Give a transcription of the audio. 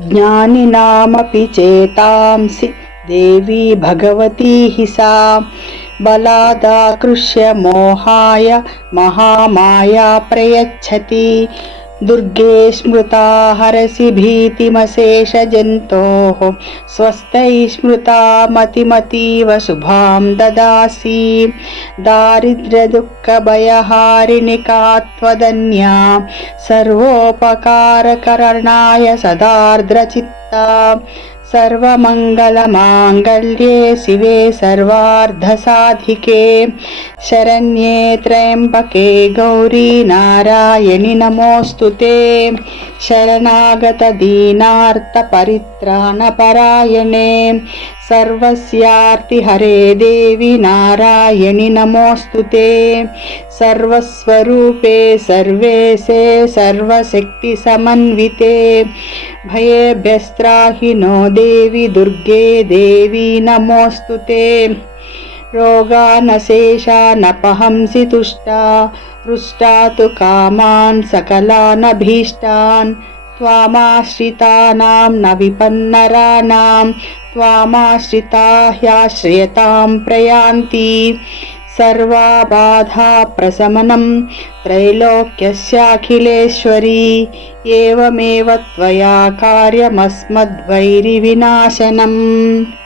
ज्ञानिनामपि चेतांसि देवी भगवती हि सा बलादाकृष्य मोहाय महामाया प्रयच्छति। दुर्गे स्मृता हरसि भीतिमशेषजन्तोः स्वस्तैः स्मृता मतिमतीव शुभां ददासि। दारिद्र्यदुःखभयहारिणि का त्वदन्या सर्वोपकारकरणाय सदार्द्रचित्ता। सर्वमङ्गलमाङ्गल्ये शिवे सर्वार्धसाधिके शरण्ये त्र्यम्बके गौरी नारायणि नमोऽस्तुते। शरणागतदीनार्तपरित्राणपरायणे सर्वस्यार्तिहरे देवी नारायणि नमोऽस्तुते। सर्वस्वरूपे सर्वेशे सर्वशक्तिसमन्विते भयेभ्यस्त्राहि नो देवी दुर्गे देवी नमोऽस्तुते। रोगानशेषानपहंसि तुष्टा हृष्टा तु कामान् सकलानभीष्टान्। त्वामाश्रितानां न विपन्नराणां त्वामाश्रिता ह्याश्रयतां प्रयान्ति। सर्वाबाधा प्रशमनं त्रैलोक्यस्याखिलेश्वरी एवमेव त्वया कार्यमस्मद्वैरिविनाशनम्।